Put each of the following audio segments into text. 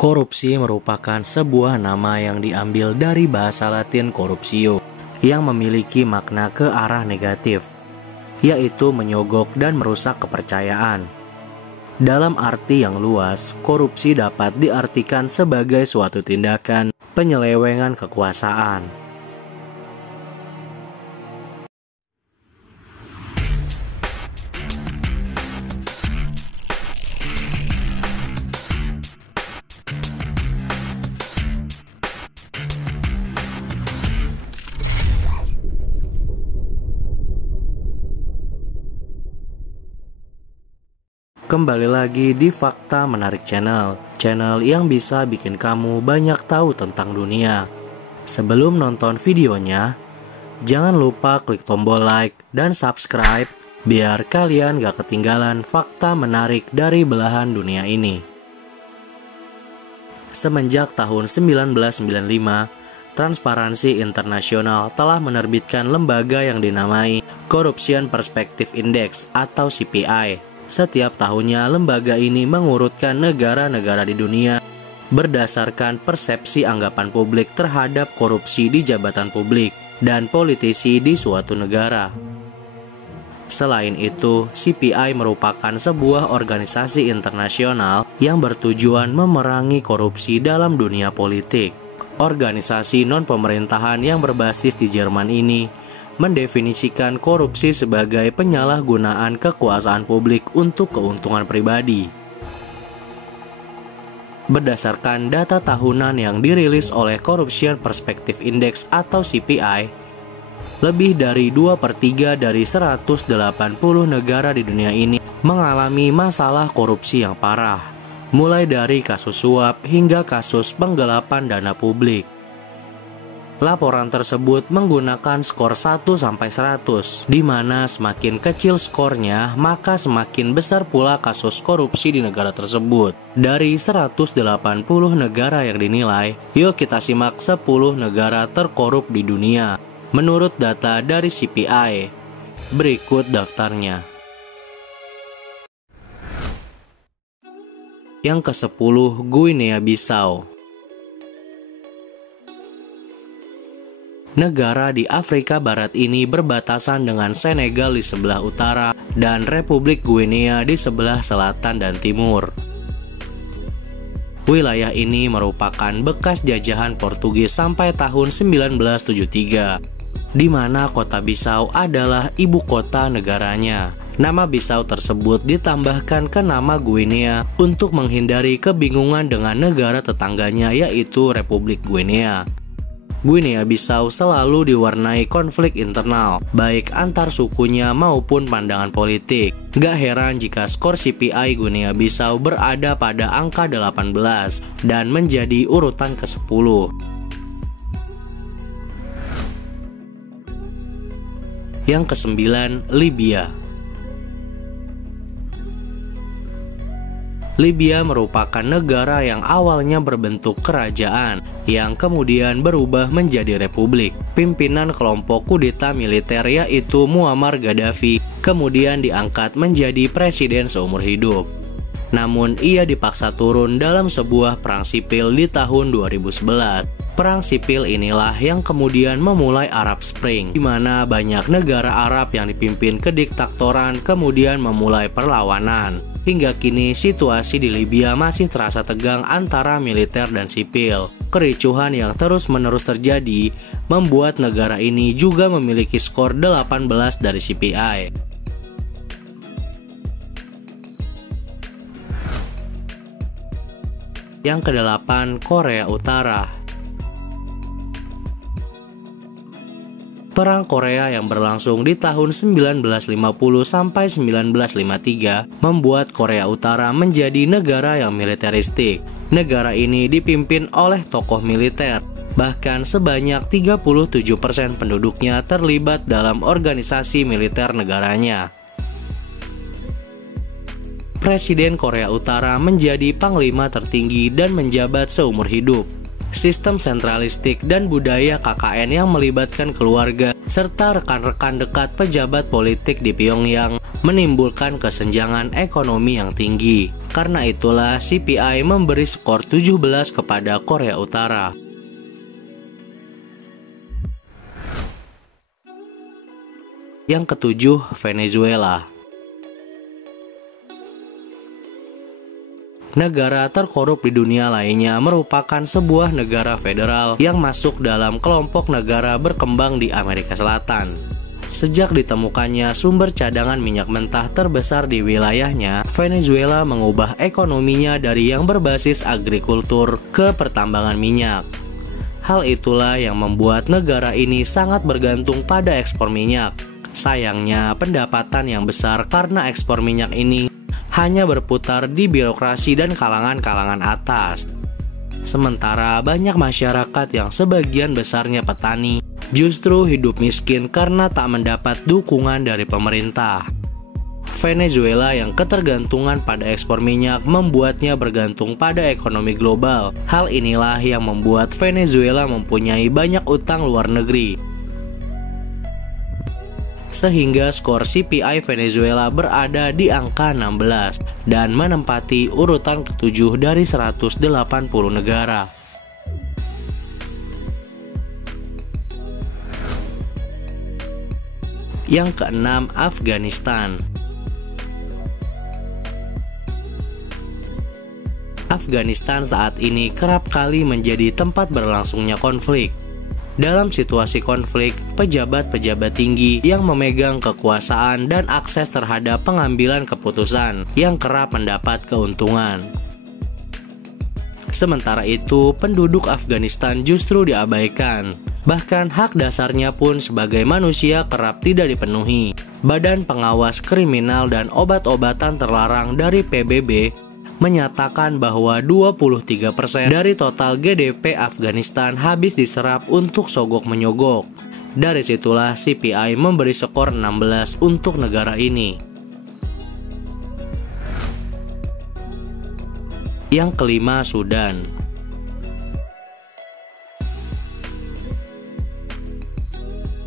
Korupsi merupakan sebuah nama yang diambil dari bahasa Latin corruptio, yang memiliki makna ke arah negatif, yaitu menyogok dan merusak kepercayaan. Dalam arti yang luas, korupsi dapat diartikan sebagai suatu tindakan penyelewengan kekuasaan. Kembali lagi di Fakta Menarik Channel yang bisa bikin kamu banyak tahu tentang dunia. Sebelum nonton videonya, jangan lupa klik tombol like dan subscribe biar kalian gak ketinggalan fakta menarik dari belahan dunia ini. Semenjak tahun 1995, Transparansi Internasional telah menerbitkan lembaga yang dinamai Corruption Perspective Index atau CPI. Setiap tahunnya, lembaga ini mengurutkan negara-negara di dunia berdasarkan persepsi anggapan publik terhadap korupsi di jabatan publik dan politisi di suatu negara. Selain itu, CPI merupakan sebuah organisasi internasional yang bertujuan memerangi korupsi dalam dunia politik. Organisasi non-pemerintahan yang berbasis di Jerman ini mendefinisikan korupsi sebagai penyalahgunaan kekuasaan publik untuk keuntungan pribadi. Berdasarkan data tahunan yang dirilis oleh Corruption Perspective Index atau CPI, lebih dari 2/3 dari 180 negara di dunia ini mengalami masalah korupsi yang parah, mulai dari kasus suap hingga kasus penggelapan dana publik. Laporan tersebut menggunakan skor 1-100, di mana semakin kecil skornya, maka semakin besar pula kasus korupsi di negara tersebut. Dari 180 negara yang dinilai, yuk kita simak 10 negara terkorup di dunia. Menurut data dari CPI, berikut daftarnya. Yang ke-10, Guinea Bissau. Negara di Afrika Barat ini berbatasan dengan Senegal di sebelah utara dan Republik Guinea di sebelah selatan dan timur. Wilayah ini merupakan bekas jajahan Portugis sampai tahun 1973, di mana kota Bissau adalah ibu kota negaranya. Nama Bissau tersebut ditambahkan ke nama Guinea untuk menghindari kebingungan dengan negara tetangganya yaitu Republik Guinea. Guinea Bissau selalu diwarnai konflik internal, baik antar sukunya maupun pandangan politik. Gak heran jika skor CPI Guinea Bissau berada pada angka 18 dan menjadi urutan ke-10. Yang ke-9, Libya. Libya merupakan negara yang awalnya berbentuk kerajaan, yang kemudian berubah menjadi republik. Pimpinan kelompok kudeta militer yaitu Muammar Gaddafi kemudian diangkat menjadi presiden seumur hidup. Namun ia dipaksa turun dalam sebuah perang sipil di tahun 2011. Perang sipil inilah yang kemudian memulai Arab Spring, di mana banyak negara Arab yang dipimpin kediktatoran kemudian memulai perlawanan. Hingga kini situasi di Libya masih terasa tegang antara militer dan sipil. Kericuhan yang terus-menerus terjadi membuat negara ini juga memiliki skor 18 dari CPI. Yang ke-8, Korea Utara. Perang Korea yang berlangsung di tahun 1950 sampai 1953 membuat Korea Utara menjadi negara yang militeristik. Negara ini dipimpin oleh tokoh militer. Bahkan sebanyak 37% penduduknya terlibat dalam organisasi militer negaranya. Presiden Korea Utara menjadi panglima tertinggi dan menjabat seumur hidup. Sistem sentralistik dan budaya KKN yang melibatkan keluarga serta rekan-rekan dekat pejabat politik di Pyongyang menimbulkan kesenjangan ekonomi yang tinggi. Karena itulah CPI memberi skor 17 kepada Korea Utara. Yang ketujuh, Venezuela. Negara terkorup di dunia lainnya merupakan sebuah negara federal yang masuk dalam kelompok negara berkembang di Amerika Selatan. Sejak ditemukannya sumber cadangan minyak mentah terbesar di wilayahnya, Venezuela mengubah ekonominya dari yang berbasis agrikultur ke pertambangan minyak. Hal itulah yang membuat negara ini sangat bergantung pada ekspor minyak. Sayangnya, pendapatan yang besar karena ekspor minyak ini hanya berputar di birokrasi dan kalangan-kalangan atas. Sementara banyak masyarakat yang sebagian besarnya petani justru hidup miskin karena tak mendapat dukungan dari pemerintah. Venezuela yang ketergantungan pada ekspor minyak membuatnya bergantung pada ekonomi global. Hal inilah yang membuat Venezuela mempunyai banyak utang luar negeri. Sehingga skor CPI Venezuela berada di angka 16 dan menempati urutan ke-7 dari 180 negara. Yang keenam, Afghanistan. Afghanistan saat ini kerap kali menjadi tempat berlangsungnya konflik. Dalam situasi konflik, pejabat-pejabat tinggi yang memegang kekuasaan dan akses terhadap pengambilan keputusan yang kerap mendapat keuntungan. Sementara itu, penduduk Afghanistan justru diabaikan. Bahkan hak dasarnya pun sebagai manusia kerap tidak dipenuhi. Badan Pengawas Kriminal dan Obat-obatan Terlarang dari PBB menyatakan bahwa 23% dari total GDP Afghanistan habis diserap untuk sogok-menyogok. Dari situlah CPI memberi skor 16 untuk negara ini. Yang kelima, Sudan.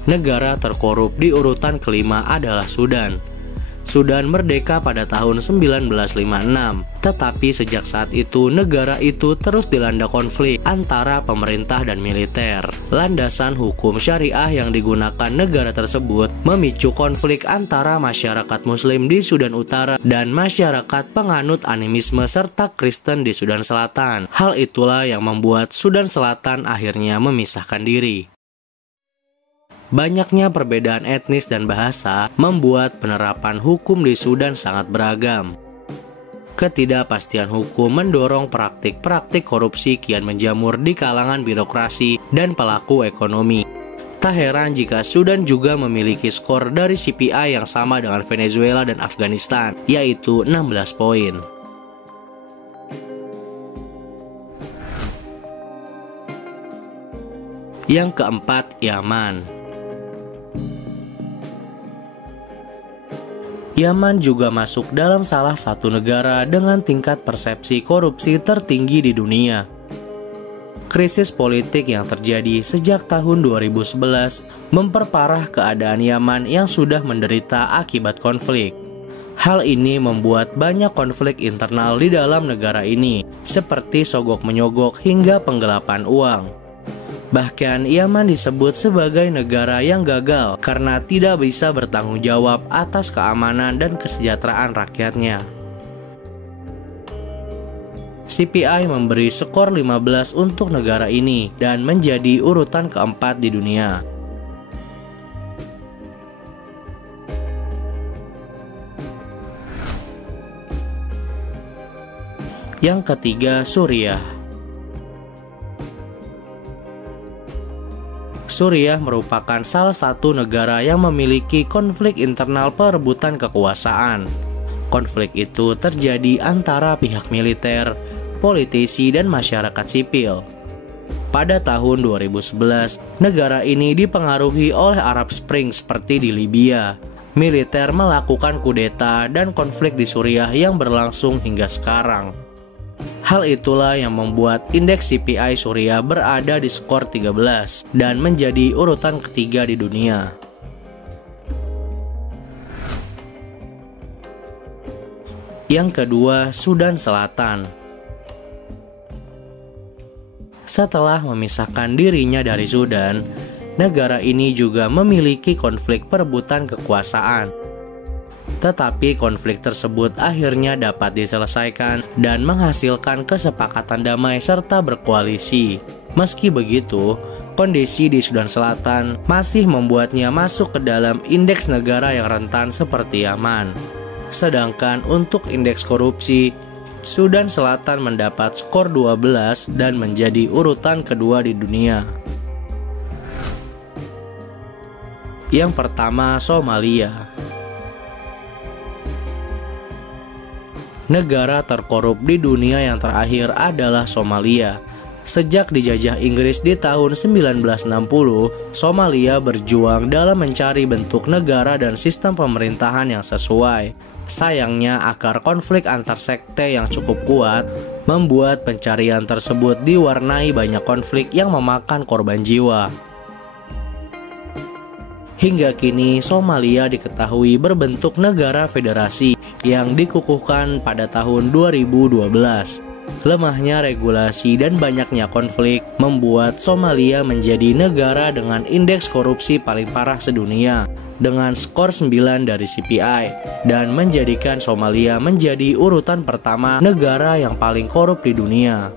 Negara terkorup di urutan kelima adalah Sudan. Sudan merdeka pada tahun 1956, tetapi sejak saat itu negara itu terus dilanda konflik antara pemerintah dan militer. Landasan hukum syariah yang digunakan negara tersebut memicu konflik antara masyarakat Muslim di Sudan Utara dan masyarakat penganut animisme serta Kristen di Sudan Selatan. Hal itulah yang membuat Sudan Selatan akhirnya memisahkan diri. Banyaknya perbedaan etnis dan bahasa membuat penerapan hukum di Sudan sangat beragam. Ketidakpastian hukum mendorong praktik-praktik korupsi kian menjamur di kalangan birokrasi dan pelaku ekonomi. Tak heran jika Sudan juga memiliki skor dari CPI yang sama dengan Venezuela dan Afghanistan, yaitu 16 poin. Yang keempat, Yaman. Yaman juga masuk dalam salah satu negara dengan tingkat persepsi korupsi tertinggi di dunia. Krisis politik yang terjadi sejak tahun 2011 memperparah keadaan Yaman yang sudah menderita akibat konflik. Hal ini membuat banyak konflik internal di dalam negara ini, seperti sogok-menyogok hingga penggelapan uang. Bahkan Yaman disebut sebagai negara yang gagal karena tidak bisa bertanggung jawab atas keamanan dan kesejahteraan rakyatnya. CPI memberi skor 15 untuk negara ini dan menjadi urutan keempat di dunia. Yang ketiga, Suriah. Suriah merupakan salah satu negara yang memiliki konflik internal perebutan kekuasaan. Konflik itu terjadi antara pihak militer, politisi, dan masyarakat sipil. Pada tahun 2011, negara ini dipengaruhi oleh Arab Spring seperti di Libya. Militer melakukan kudeta dan konflik di Suriah yang berlangsung hingga sekarang. Hal itulah yang membuat indeks CPI Suriah berada di skor 13 dan menjadi urutan ketiga di dunia. Yang kedua, Sudan Selatan. Setelah memisahkan dirinya dari Sudan, negara ini juga memiliki konflik perebutan kekuasaan. Tetapi konflik tersebut akhirnya dapat diselesaikan dan menghasilkan kesepakatan damai serta berkoalisi. Meski begitu, kondisi di Sudan Selatan masih membuatnya masuk ke dalam indeks negara yang rentan seperti Yaman. Sedangkan untuk indeks korupsi, Sudan Selatan mendapat skor 12 dan menjadi urutan kedua di dunia. Yang pertama, Somalia. Negara terkorup di dunia yang terakhir adalah Somalia. Sejak dijajah Inggris di tahun 1960, Somalia berjuang dalam mencari bentuk negara dan sistem pemerintahan yang sesuai. Sayangnya, akar konflik antar sekte yang cukup kuat membuat pencarian tersebut diwarnai banyak konflik yang memakan korban jiwa. Hingga kini, Somalia diketahui berbentuk negara federasi yang dikukuhkan pada tahun 2012. Lemahnya regulasi dan banyaknya konflik membuat Somalia menjadi negara dengan indeks korupsi paling parah sedunia dengan skor 9 dari CPI dan menjadikan Somalia menjadi urutan pertama negara yang paling korup di dunia.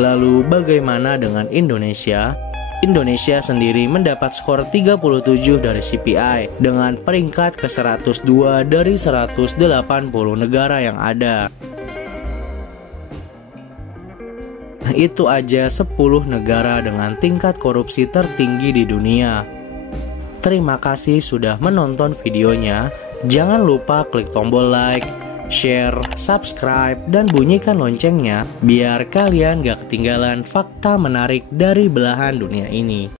Lalu bagaimana dengan Indonesia? Indonesia sendiri mendapat skor 37 dari CPI dengan peringkat ke-102 dari 180 negara yang ada. Nah, itu aja 10 negara dengan tingkat korupsi tertinggi di dunia. Terima kasih sudah menonton videonya. Jangan lupa klik tombol like, share, subscribe, dan bunyikan loncengnya biar kalian gak ketinggalan fakta menarik dari belahan dunia ini.